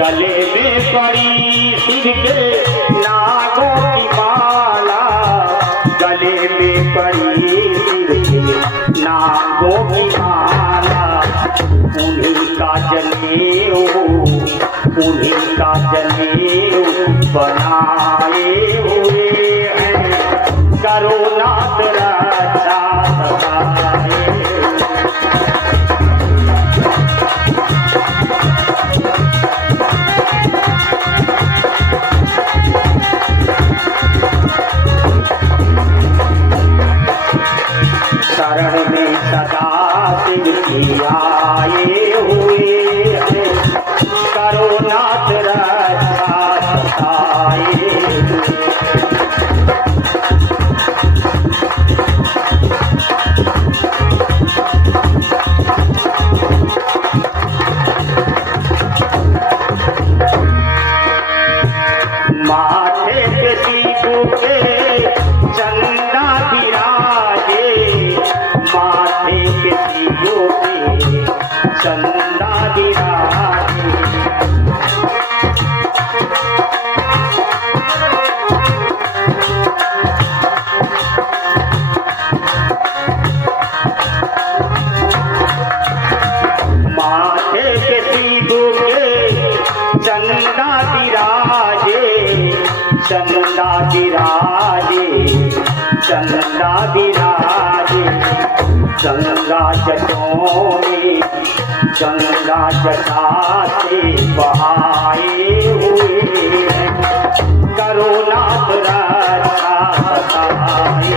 गले में पड़ी सिर के नागों की माला, गले में पड़ी सिर के नागों की माला, उन्हीं का जनेऊ, उन्हीं का जनेऊ बनाए हुए हैं, करो नाथ रक्षा सहाय। शरण में सदा शिव की आए हुए हैं, करो नाथ रक्षा सहाय। माथे पे सीधू के चंदा विराजे, माथे पे सीधू के चंदा विराजे, माथे पे सीधू के चंदा विराजे, चंदा विराजे, चंदा विराजे, गंगा जटों में गंगा जटा से बहाए हुए हैं, करो नाथ रक्षा सहाय।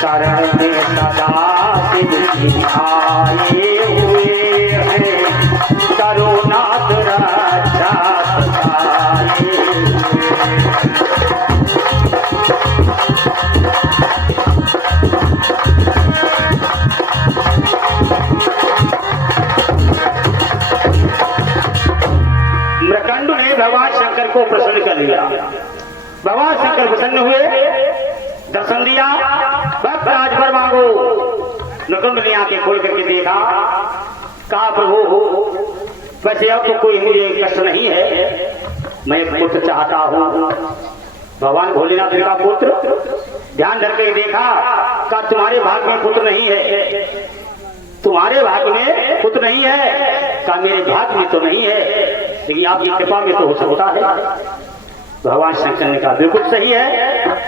शरण में सदा शिव की आए हुए हैं, करो नाथ रक्षा सहाय। मृकंडु ने भगवान शंकर को प्रसन्न कर लिया। भगवान शंकर प्रसन्न हुए, दर्शन दिया, भक्त राजभर मांगो। मृकंडु ने आंखें खोल करके देखा, कहा प्रभु वैसे अब तो कोई मुझे कष्ट नहीं है, मैं एक पुत्र चाहता हूँ। भगवान भोलेनाथ का पुत्र ध्यान धर के देखा, कहा तुम्हारे भाग्य में पुत्र नहीं है, तुम्हारे भाग्य में पुत्र नहीं है, कहा मेरे भाग्य में तो नहीं है, लेकिन आपकी कृपा में तो हो सकता है। भगवान शंकर ने कहा बिल्कुल सही है,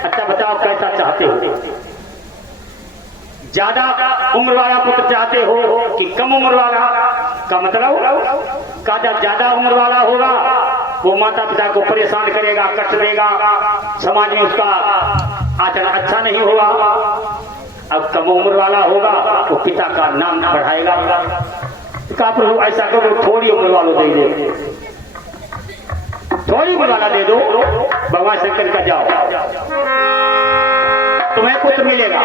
अच्छा बताओ कैसा चाहते हो, ज्यादा उम्र वाला पुत्र चाहते हो कि कम उम्र वाला? का मतलब का जब ज्यादा उम्र वाला होगा वो माता पिता को परेशान करेगा, कष्ट देगा, समाज में उसका आचरण अच्छा नहीं होगा। अब कम उम्र वाला होगा वो पिता का नाम बढ़ाएगा। कहा प्रभु ऐसा करो, थोड़ी उम्र वालों दे दो, थोड़ी उम्र वाला दे दो। भगवान शंकर का जाओ, तुम्हें पुत्र मिलेगा।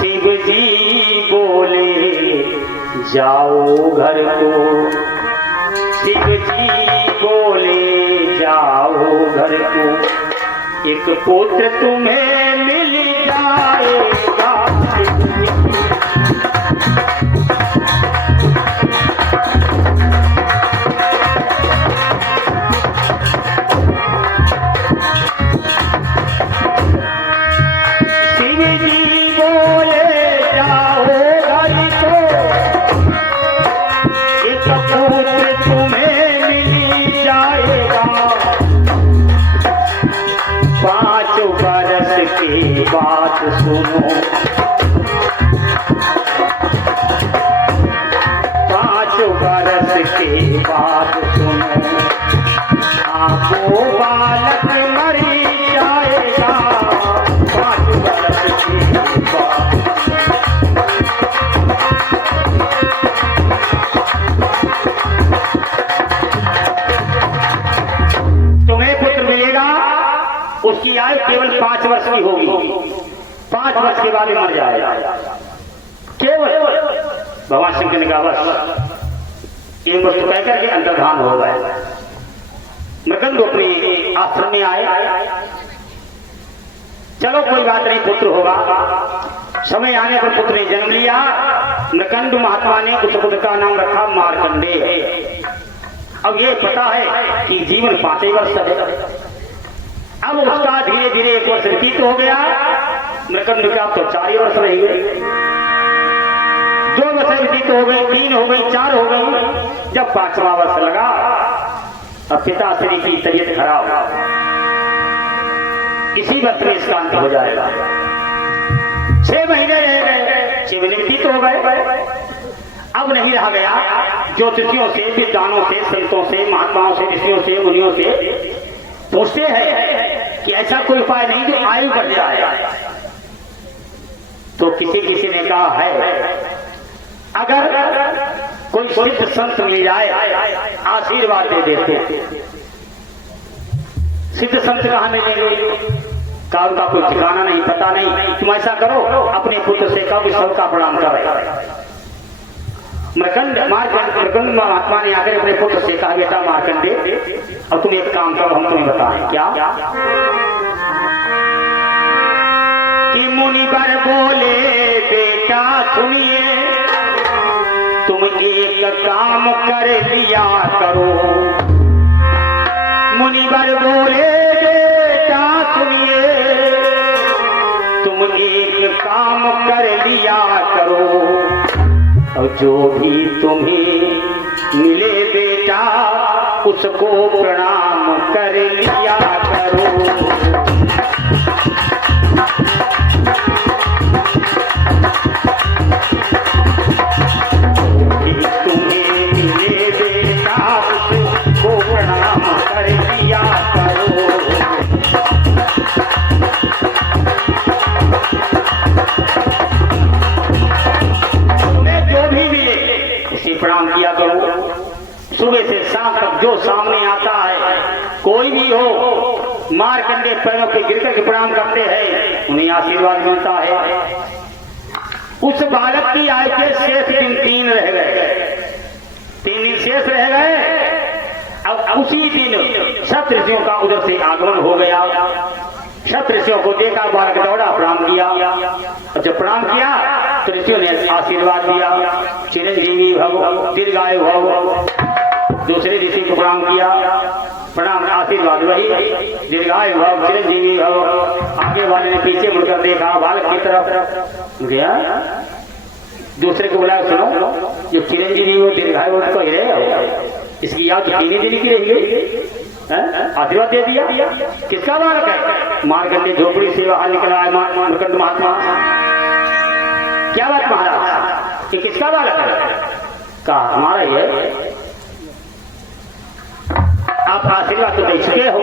शिव जी बोले जाओ घर को, शिव जी बोले जाओ घर को, एक पुत्र तुम्हें मिल जाएगा। बात सुनो, 5 बरस की बात सुनो, आपको बालक मरी जाएगा। 5 बरस की बात, तुम्हें पुत्र मिलेगा, उसकी आयु केवल 5 वर्ष की होगी। 5 वर्ष के बाद मर जाएगा, केवल भगवान शंकर ने कहा बस एक वस्तु कहकर के अंतर्धान हो गए। मृकंद अपने आश्रम में आए। चलो कोई बात नहीं, पुत्र होगा। समय आने पर पुत्र ने जन्म लिया। मृकंद महात्मा ने उस पुत्र का नाम रखा मार्कंडेय। अब ये पता है कि जीवन 5 वर्ष है। अब उसका धीरे धीरे 1 वर्ष व्यतीत हो गया। मृकंद का तो 4 वर्ष रह गए। 2 वर्ष व्यतीत हो गए, 3 हो गई, 4 हो गई। जब 5वां वर्ष लगा, अब पिताश्री की तबीयत खराब, इसी वक्त में इसका अंत हो जाएगा। 6 महीने रह गए, 6 महीने व्यतीत हो गए। अब नहीं रहा गया। ज्योतिषियों से, विद्वानों से, संतों से, महात्माओं से, ऋषियों से, मुनियों से पूछते हैं कि ऐसा कोई उपाय नहीं जो आयु बढ़ जाए। तो किसी किसी ने कहा है अगर कोई सिद्ध संत मिल जाए आशीर्वाद दे देते। सिद्ध संत कहाँ मिलेंगे? का उनका कोई ठिकाना नहीं, पता नहीं। तुम ऐसा करो, अपने पुत्र से कहो कि सबका प्रणाम करे। मृकंद महात्मा ने आकर अपने पुत्र से कहा बेटा मार्कंडे, अब तुम एक काम करो, हम तुम्हें बताएं। क्या? कि मुनिवर बोले बेटा सुनिए, तुम एक काम कर लिया करो। मुनिवर बोले बेटा सुनिए, तुम एक काम कर लिया करो। और जो भी तुम्हें मिले बेटा उसको प्रणाम कर लिया करो। तुम्हें मिले बेटा उसको प्रणाम कर लिया करो। प्रणाम किया करो। सुबह से शाम तक जो सामने आता है, कोई भी हो, मार्कंडे पैरों पे गिरकर के प्रणाम करते हैं, उन्हें आशीर्वाद मिलता है। उस बालक की आयु के शेष दिन 3 रह गए। 3 दिन शेष रह गए। अब उसी दिन सप्तऋषियों का उधर से आगमन हो गया। सप्तऋषियों को देखा, बालक दौड़ा, प्रणाम किया। और जब प्रणाम किया तो ऋषियों ने आशीर्वाद दिया, चिरंजीवी भव, दीर्घायु भव। दूसरे ऋषि को प्रणाम किया, प्रणाम, आशीर्वाद वही, दीर्घायु भव, चिरंजीवी भव। आगे वाले ने पीछे मुड़कर देखा, बालक की तरफ गया, दूसरे को बुलाया, सुनो जो चिरंजीवी हो, दीर्घायु हो, ही रहे, इसकी याद 3 दिन की रहेगी। आशीर्वाद दे दिया। किसका बालक है? मार्कंडे झोपड़ी से बाहर निकला है मृकंद महात्मा। क्या बात महाराज, ये किसका बालक है? कहा हमारा ही है। आप आशीर्वाद तो दे चुके हो,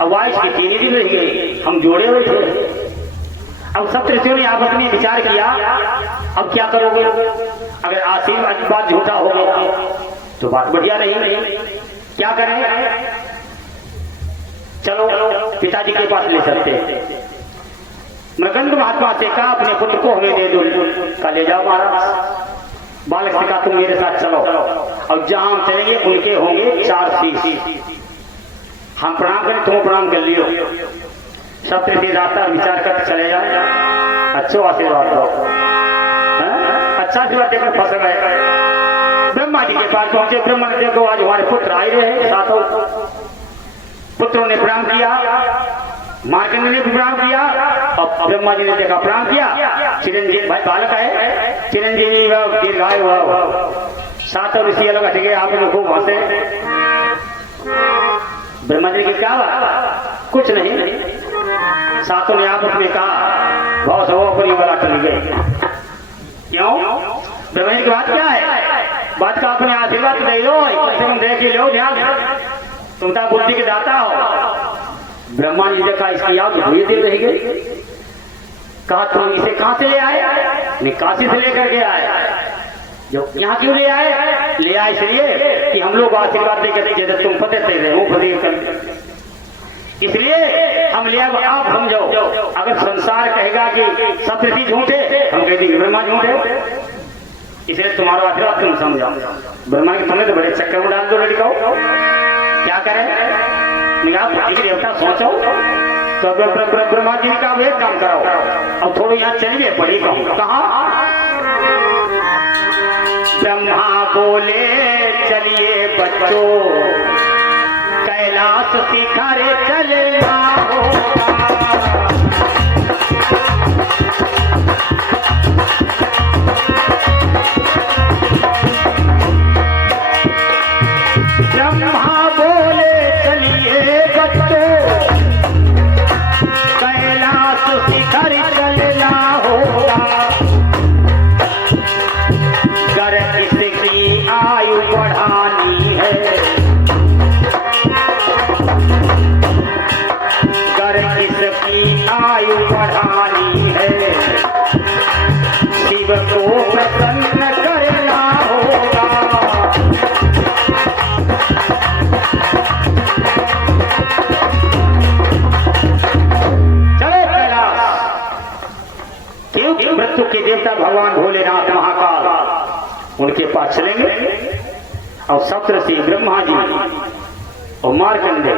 अब आयुष की 3 दिन रह गई, हम जोड़े हुए थे। अब सप्तऋषियों ने आपस में विचार किया, अब क्या करोगे? अगर आशीर्वाद की बात झूठा हो गया तो बात बढ़िया नहीं। क्या करें? चलो पिताजी के पास ले चलते हैं। मृकंद महात्मा से कहा अपने पुत्र को हमें दे दो। का ले जाओ महाराज। बालक से कहा तुम मेरे साथ चलो, और जहां हम चलेंगे उनके होंगे 4 शीश। हम प्रणाम करें, तुम प्रणाम कर लियो। सप्तऋषि रास्ता विचार कर चले जाए। अच्छा आशीर्वाद दो, अच्छा आशीर्वाद देकर फंस गए। ब्रह्मा जी के पास पहुंचे। ब्रह्मा ने देखो आज हमारे पुत्र आए रहे साथों। पुत्रों ने प्रणाम किया, मार्कंडेय ने भी प्रणाम किया, और ब्रह्मा जी ने देखा, प्रणाम किया। चिरंजीवी भाई बालक है, चिरंजीवी दीर्घायु भव। सातों ऋषि अलग हट गए, आप लोग खूब हंसे। ब्रह्मा जी की क्या बात? कुछ नहीं। सातों ने आपस में कहा बहुत सवा पर वाला टल गए। क्यों? ब्रह्मा जी की बात क्या है? बात का अपने आशीर्वाद दे लो, कम देख ही लो, ध्यान तुम तो बुद्धि के दाता हो। ब्रह्मा जी देखा इसकी याद हुई देर रह गई। कहा तुम इसे कहां से ले आए? मैं काशी से लेकर के आया। जो यहाँ क्यों ले आए? ले आए इसलिए कि हम लोग आशीर्वाद देकर जैसे तुम फतेह दे रहे हो, इसलिए हम ले आए। आप समझो, अगर संसार कहेगा कि सप्तऋषि झूठे, हम कह देंगे ब्रह्मा झूठे। इसलिए तुम्हारा आशीर्वाद तुम समझाओ। ब्रह्मा के तुमने तो बड़े चक्कर में डाल दो लड़का क्या करें देवता सोचो तो ब्रह्मा जी का एक काम कराओ। अब थोड़ा यहाँ चलिए पड़ी कहूँ कहा ब्रह्मा बोले चलिए बच्चों कैलाश शिखर चलना होगा। ब्रह्मा बोले चलिए बच्चों कैलाश शिखर चलना होगा। कर इसकी आयु बढ़ानी है कर इसकी आयु बढ़ानी है शिव को प्रसन्न करना होगा। मृत्यु के देवता भगवान भोलेनाथ महाकाल उनके पास चलेंगे और सप्तऋषि ब्रह्मा जी और मार्कंडेय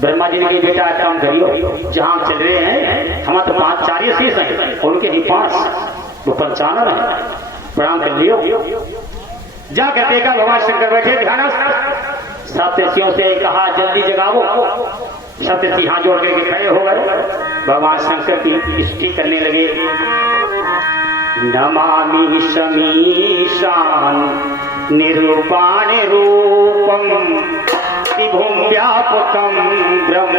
ब्रह्मा जी ने बेटा काम करियो जहां चल रहे हैं हम तो 5 4 शीश हैं उनके ही 5 वो 95 है प्रणाम कर लियो। जाकर देखा भगवान शंकर बैठे ध्यान सप्तऋषियों से कहा जल्दी जगाओ। सप्तऋषि हाथ जोड़ के खड़े हो गए। भगवान शंकर की स्तुति करने लगे। नमामि शमीशान निरूपाण रूपम विभुं व्यापकं ब्रह्म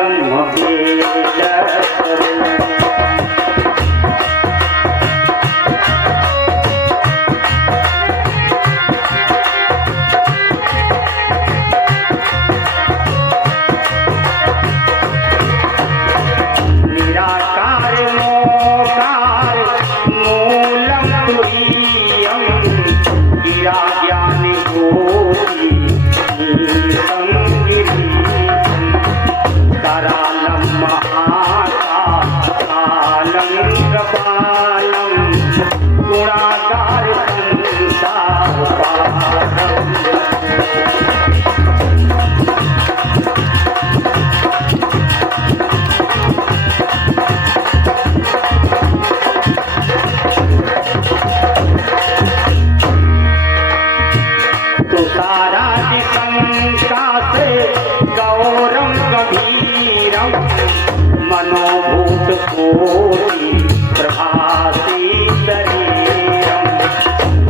मनोभूत कोटि प्रभासी शरीरम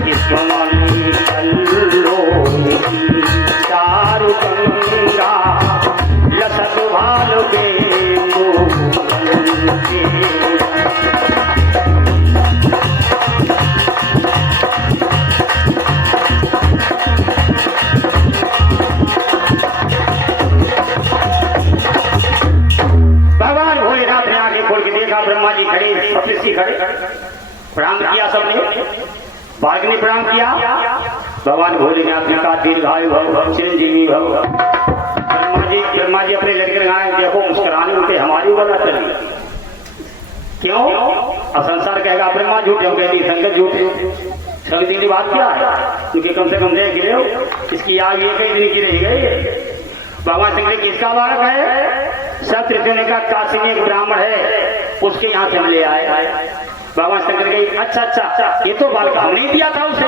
विश्वमणि कल्लोली चारु गंगा लसतु भाल बेंदु ब्रह्मा जी खड़े सप्तऋषि खड़े प्रणाम किया सबने बाघ ने प्रणाम किया। भगवान भोलेनाथ जी का दीर्घायु भव चिरंजीवी भव। ब्रह्मा जी अपने लड़के लगाए देखो मुस्कुराने उनके हमारी वजह चली क्यों। अब संसार कहेगा ब्रह्मा झूठ हो गए शंकर झूठ संगति की बात क्या है क्योंकि कम से कम देख ले इसकी आयु एक ही दिन की रह गई। भगवान शंकर किसका बालक है। सप्तऋषि ने कहा काशी में एक ब्राह्मण है उसके यहाँ से हम ले आए। भगवान शंकर कही अच्छा ये तो बालक हमने ही दिया था उसे।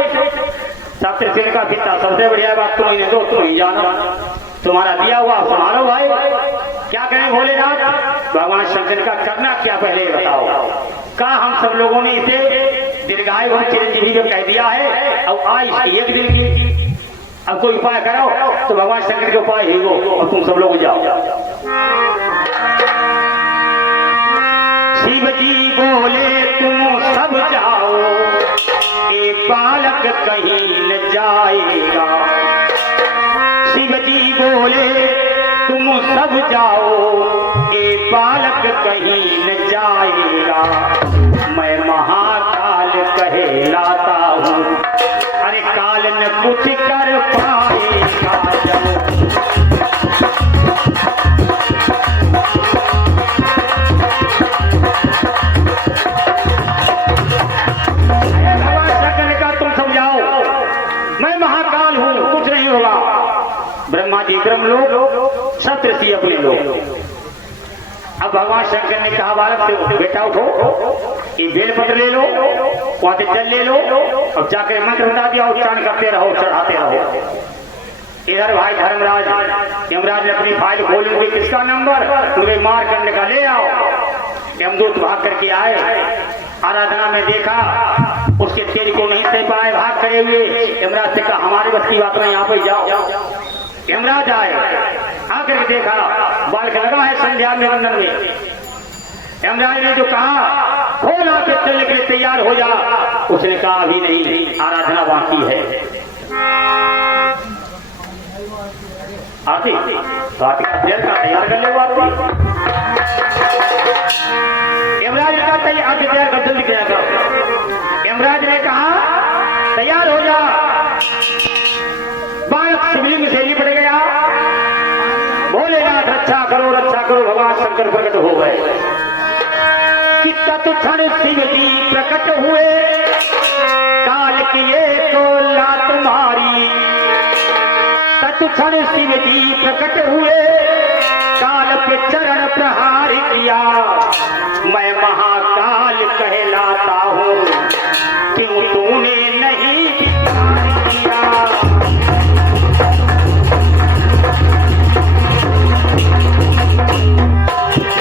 सप्तऋषि ने कहा पिता सबसे बढ़िया बात तुम ही दो तुम ही जानो तुम्हारा दिया हुआ संभालो भाई क्या करें भोलेनाथ। भगवान शंकर का करना क्या पहले बताओ। कहा हम सब लोगों ने इसे दीर्घायु और चिरंजीवी को कह दिया है और आज एक दिन की अब कोई उपाय करो तो भगवान शंकर के उपाय ही वो और तुम सब लोग जाओ। शिव जी बोले तुम सब जाओ ये बालक कहीं न जाएगा। शिव जी बोले तुम सब जाओ ये बालक कहीं न जाएगा। मैं महाकाल कहलाता हूँ अरे काल न कुछ कर पाएगा। भगवान शंकर ने कहा तुम समझाओ नहीं होगा। ब्रह्मा जी ब्रह्मलोक, सप्तऋषि अपने लोग। अब भगवान शंकर ने कहा बालक बेटा उठो, ये बेलपत्र ले लो, वहां से जल ले लो और जाकर मंत्र बता दिया, उच्चारण करते रहो, चढ़ाते रहो। इधर भाई धर्मराज यमराज ने अपनी फाइल खोली, किसका नंबर, तुम्हें मार करने का ले आओ। यमदूत भाग करके आए, आराधना में देखा उसके तेरी को नहीं सह पाए, भाग करे हुए। यमराज से कहा हमारे बस की बात में, यहाँ पे जाओ। यमराज आए, आकर के देखा बालक लगा है संध्या में बंधन में। यमराज ने जो कहा खोला के चलने के लिए तैयार हो जा, उसने कहा अभी नहीं, आराधना बाकी है। आती बात का देर का तैयार कर ले बात। यमराज ने कहा तैयार कर, जल्दी क्या कर। यमराज ने कहा तैयार हो जा। बालक शिवलिंग से लिपट गया, बोलेगा रक्षा करो रक्षा करो। भगवान शंकर प्रकट हो गए कि तत्क्षण शिव जी प्रकट हुए, काल किए तो लात मारी। तत्क्षण शिव जी प्रकट हुए, काल पे चरण प्रहार किया। मैं महाकाल कहलाता हूँ, क्यों तूने नहीं किया।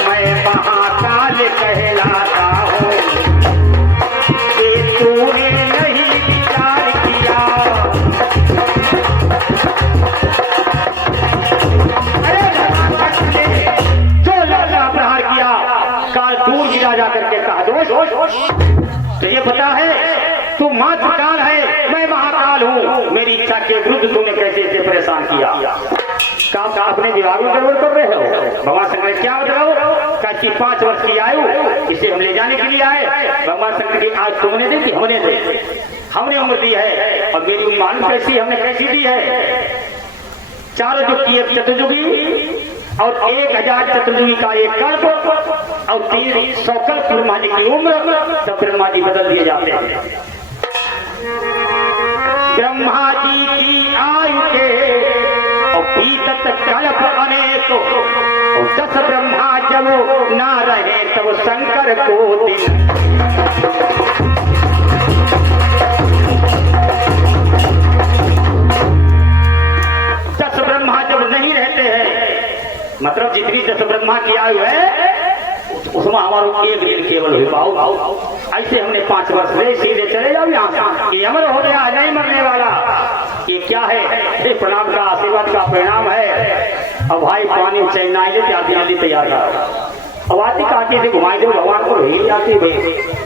मैं महाकाल कहलाता हूँ, कि तूने नहीं विचार किया। करके कहा दोष तो ये पता है तू मात्र काल है, मैं महाकाल हूँ। मेरी इच्छा के विरुद्ध तूने कैसे इसे परेशान किया। काम का अपने विभाग में गड़बड़ कर रहे हो। भगवान शंकर ने क्या बताओ, कैसी 5 वर्ष की आयु, इसे हम ले जाने के लिए आए। भगवान शंकर की आज तुमने दी थी, हमने दी, हमने उम्र दी है। और मेरी उम्र मालूम कैसी हमने कैसी दी है। 4 युग की एक चतुर्युगी और 1000 चतुर्युगी का एक कल्प और 300 कल्प ब्रह्मा जी की उम्र, तब ब्रह्मा जी बदल दिए जाते हैं। ब्रह्मा जी की आयु के और बीतत कल्प अनेक, और 10 ब्रह्मा जब ना रहे तब शंकर को दिन। ब्रह्मा जब नहीं रहते हैं, मतलब जितनी 10 ब्रह्मा की आयु है उसमें हमारा 1 दिन केवल हुई पाओ। ऐसे हमने 5 वर्ष ले सीधे चले जाओ यहाँ से, ये अमर हो गया, नहीं मरने वाला। ये क्या है, ये प्रणाम का आशीर्वाद का परिणाम है। अब भाई पानी चैनाई ले आती तैयार करो। अब आती काटी से घुमाई दो, भगवान को ही आती भाई।